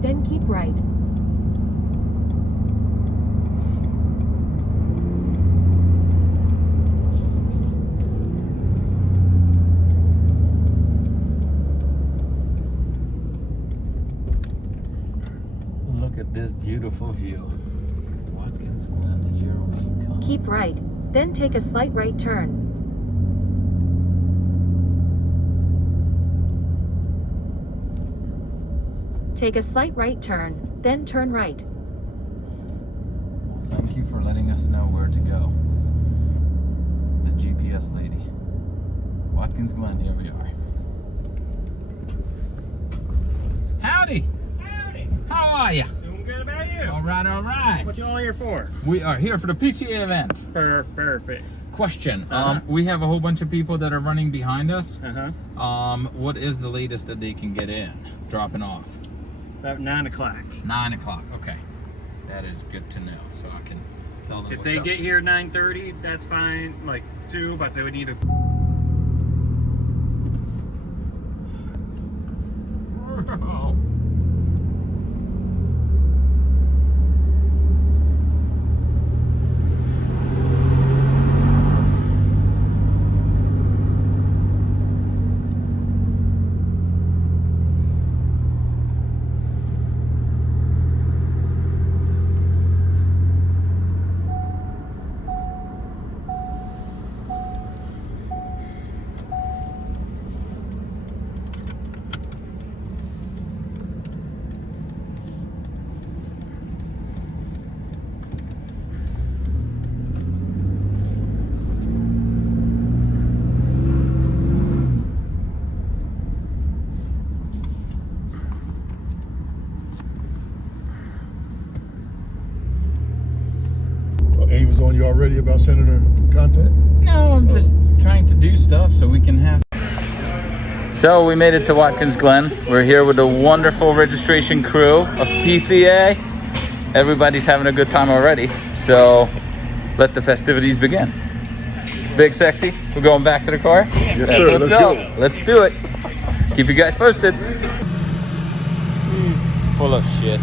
then keep right. Look at this beautiful view. Watkins Glen, here we come. Keep right, then take a slight right turn. Take a slight right turn, then turn right. Well, thank you for letting us know where to go. The GPS lady. Watkins Glen, here we are. Howdy! Howdy! How are ya? Doing good about you? All right, all right. What you all here for? We are here for the PCA event. Perfect. Question. We have a whole bunch of people that are running behind us. What is the latest that they can get in? Dropping off? About 9 o'clock. 9 o'clock, okay. That is good to know, so I can tell them If what's they up. get here 9:30, that's fine. Like 2, but they would need a... He was on you already about Senator content? No, I'm just trying to do stuff so we can have... So we made it to Watkins Glen. We're here with the wonderful registration crew of PCA. Everybody's having a good time already, so let the festivities begin. Big Sexy, we're going back to the car? Yes, That's sir. what's Let's up. go. Let's do it. Keep you guys posted. He's full of shit.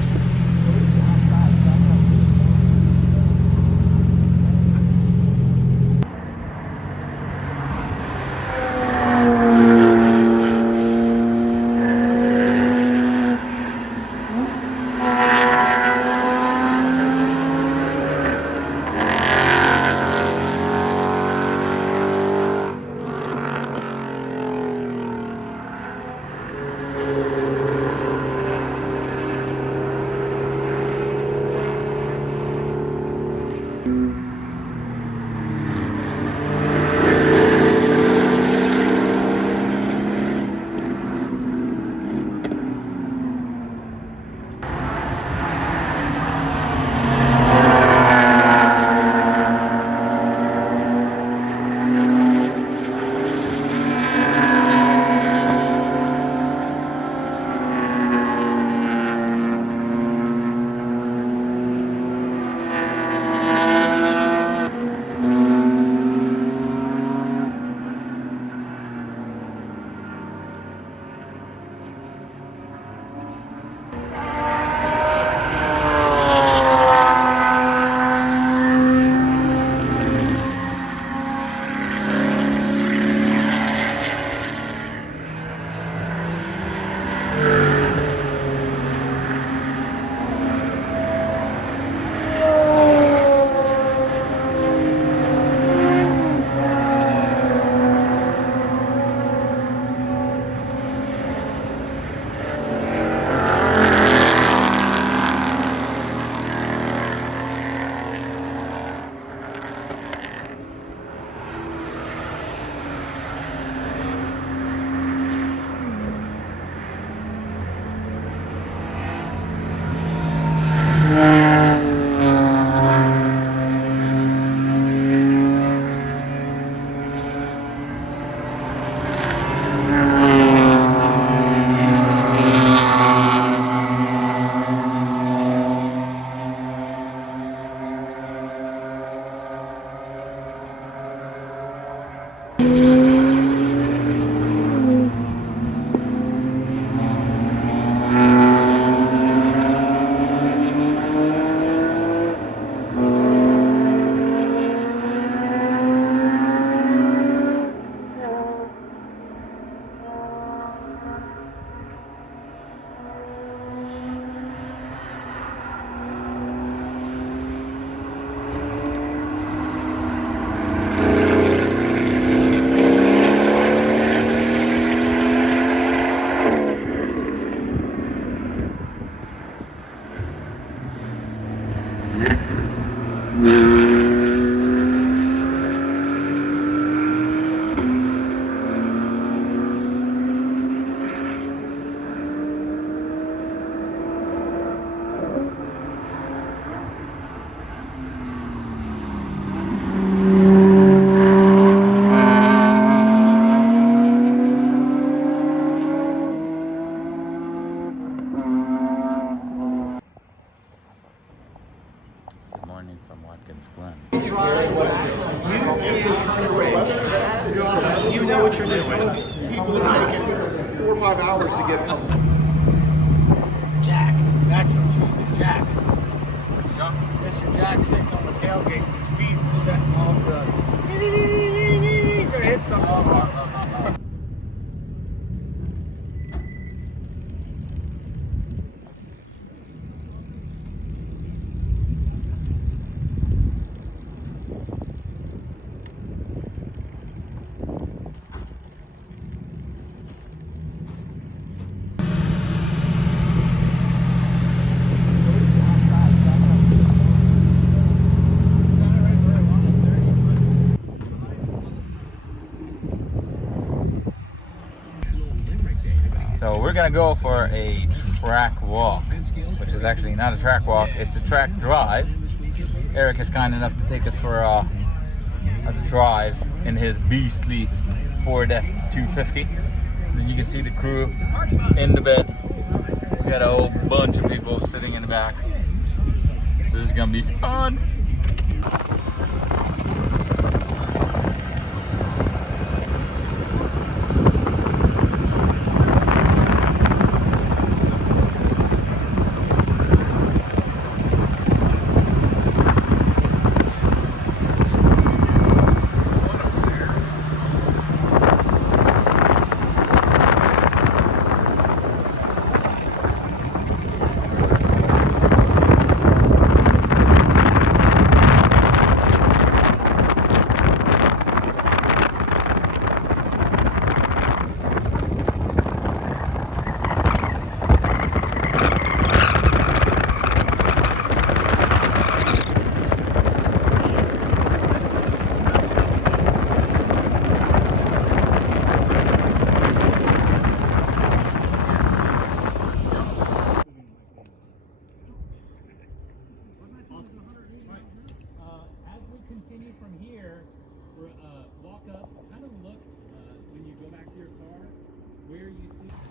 Watkins Glen. You know what you're doing. People have taken 4 or 5 hours to get from Jack. That's what you do, Jack. Mr. Jack sitting on the tailgate with his feet setting off the. Gonna hit something. So we're gonna go for a track walk, which is actually not a track walk, it's a track drive. Eric is kind enough to take us for a drive in his beastly Ford F-250. And you can see the crew in the bed. We got a whole bunch of people sitting in the back. So this is gonna be fun.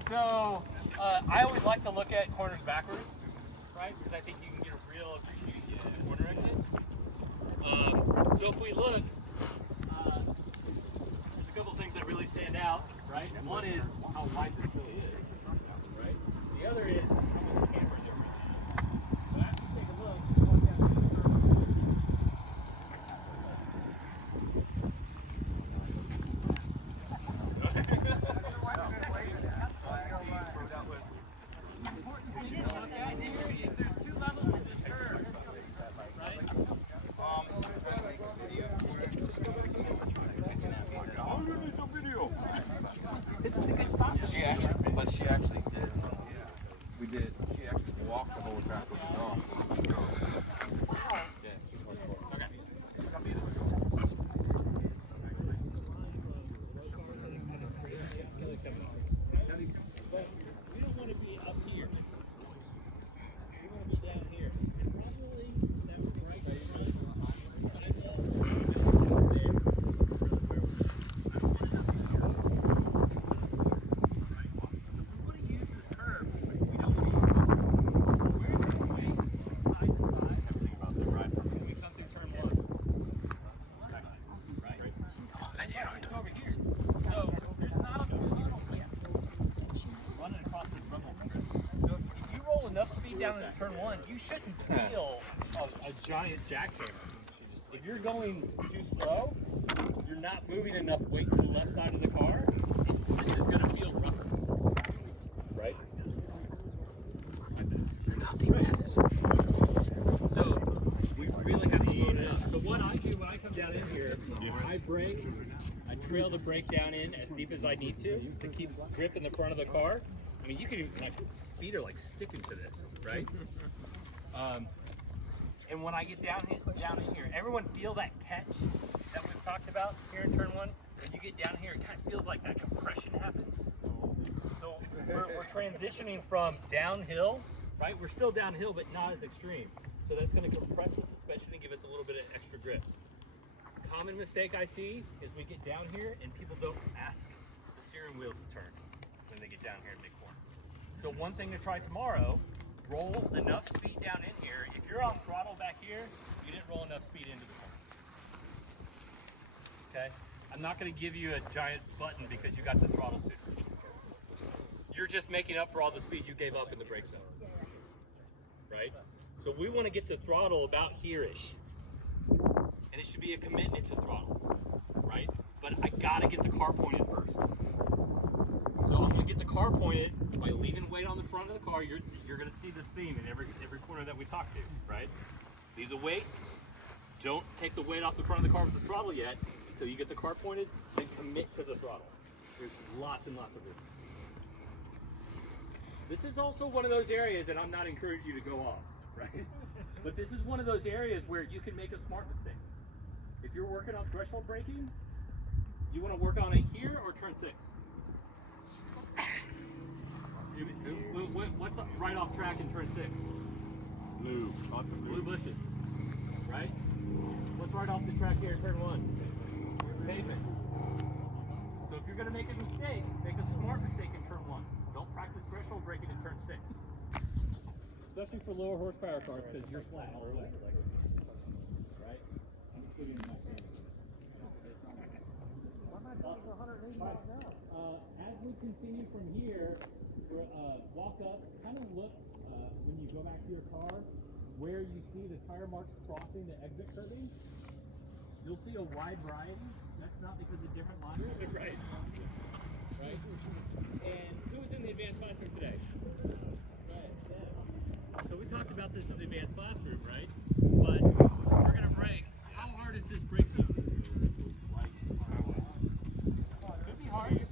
So, I always like to look at corners backwards, right? Because I think you can get a real appreciation of the corner exit. So if we look, there's a couple things that really stand out, right? One is how wide this really is, right? The other is how much camera there really is. So after you take a look, you walk down to the She actually did. We did. She actually walked the whole track with the dog. Wow. Yeah. Okay. We don't want to be up here. We want to be down here. And probably that right front. Down into turn one, you shouldn't feel a giant jackhammer. If you're going too slow, you're not moving enough weight to the left side of the car, this is going to feel rougher. Right? That's how deep that is. So, we really have to load it up. So what I do when I come down in here, I brake, I trail the brake down in as deep as I need to keep grip in the front of the car. I mean, you can even, my feet are like sticking to this, right? And when I get down in here, everyone feel that catch that we've talked about here in turn one? When you get down here, it kind of feels like that compression happens. So we're transitioning from downhill, right? We're still downhill, but not as extreme. So that's going to compress the suspension and give us a little bit of extra grip. Common mistake I see is we get down here and people don't ask the steering wheel to turn when they get down here in big corner. So one thing to try tomorrow, roll enough speed down in here. If you're on throttle back here, you didn't roll enough speed into the corner. Okay? I'm not going to give you a giant button because you got the throttle tuner. You're just making up for all the speed you gave up in the brake zone. Right? So we want to get to throttle about here-ish. And it should be a commitment to throttle. Right? But I got to get the car pointed first. So I'm going to get the car pointed by leaving weight on the front of the car. You're going to see this theme in every corner that we talk to, right? Leave the weight. Don't take the weight off the front of the car with the throttle yet until you get the car pointed, then commit to the throttle. There's lots and lots of room. This is also one of those areas, and I'm not encouraging you to go off, right? But this is one of those areas where you can make a smart mistake. If you're working on threshold braking, you want to work on it here or turn 6? What's right off track in turn 6? Blue. Blue bushes. Right? What's right off the track here in turn 1? Pavement. So if you're going to make a mistake, make a smart mistake in turn 1. Don't practice threshold braking in turn 6. Especially for lower horsepower cars because you're flat all the way. Right? I'm just putting in my hand. As we continue from here, walk up, kind of look when you go back to your car where you see the tire marks crossing the exit curbing. You'll see a wide variety. That's not because of different lines. Right. Right. And who was in the advanced classroom today? Right. Yeah. So we talked about this in the advanced classroom, right? But we're going to brake. How hard is this brake zone? Could be hard.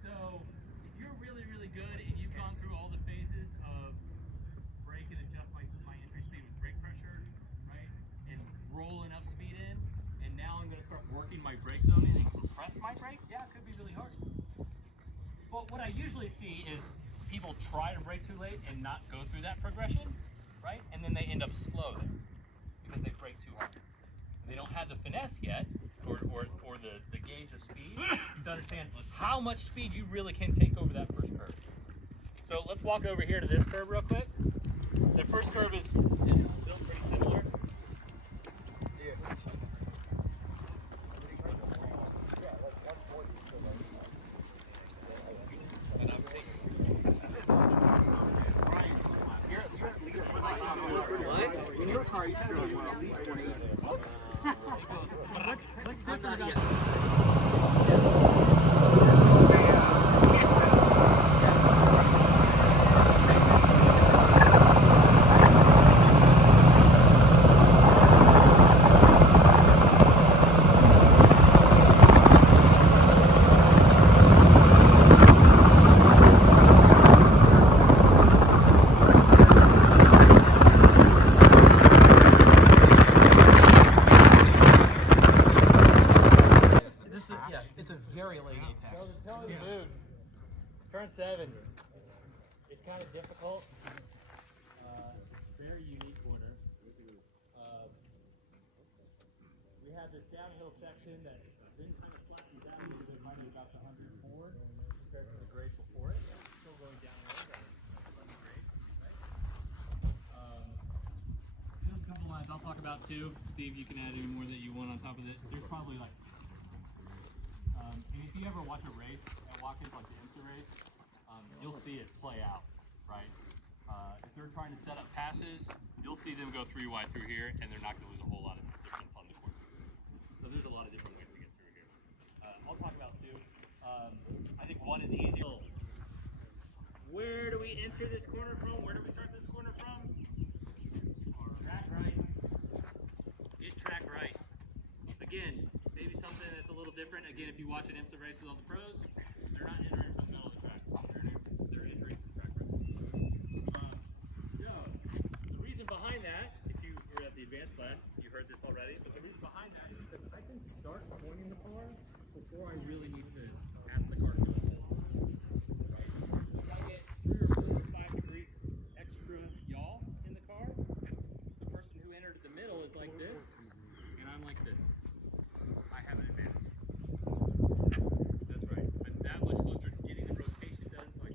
So if you're really, really good and you've gone through all the phases of brake and adjust my entry speed with brake pressure, right, and roll enough speed in, and now I'm going to start working my brake zone in and compress my brake, yeah, it could be really hard. But what I usually see is people try to brake too late and not go through that progression, right, and then they end up slow there because they brake too hard. They don't have the finesse yet, or the gauge of speed to understand how much speed you really can take over that first curve. So let's walk over here to this curve real quick. The first curve is built pretty similar. And I'm taking in your car, you should really at least 20. Let's differ about Turn 7. It's kind of difficult. Very unique corner. We have this downhill section that then kind of flattens out a little bit, might be about the 104 compared to the grade before it. Still going downhill, but on the grade, right? There's a couple lines I'll talk about too. Steve, you can add any more that you want on top of this. There's probably like, and if you ever watch a race at Watkins, like the Insta race, you'll see it play out, right? If they're trying to set up passes, you'll see them go 3 wide through here, and they're not going to lose a whole lot of difference on the course. So there's a lot of different ways to get through here. I'll talk about 2. I think 1 is easy. Where do we enter this corner from? Where do we start this corner from? Track right. Get track right. Again, maybe something that's a little different. Again, if you watch an IMSA race with all the pros, they're not entering from the middle of the track. They're entering from track right. So, the reason behind that, if you were at the advanced class, you heard this already, but the reason behind that is because I can start pointing the car before I really need to ask the car to go. Right? If I get 3 or 4 or 5 degrees extra yaw in the car, the person who entered at the middle is like this, and I'm like this. I have an advantage. That's right. I'm that much closer to getting the rotation done so I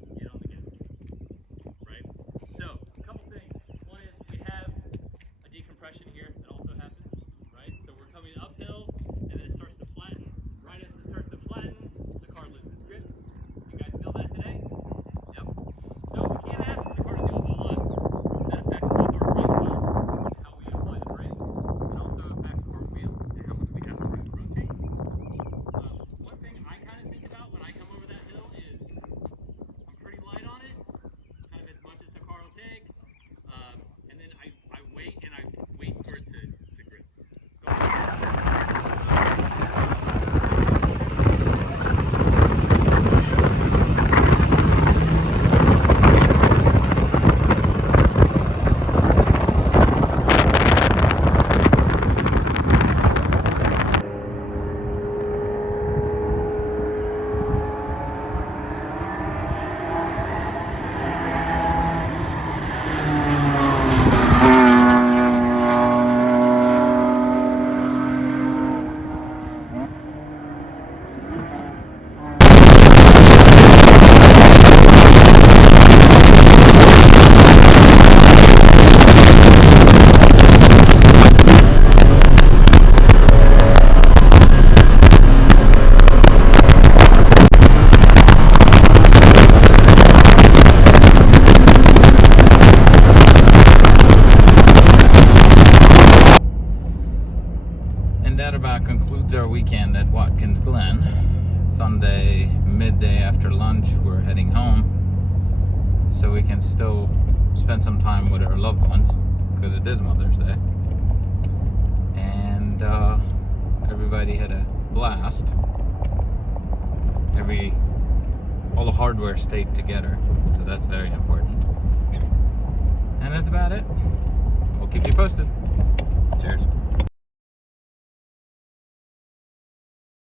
so we can still spend some time with our loved ones, because it is Mother's Day. And everybody had a blast. All the hardware stayed together, so that's very important. And that's about it. We'll keep you posted. Cheers.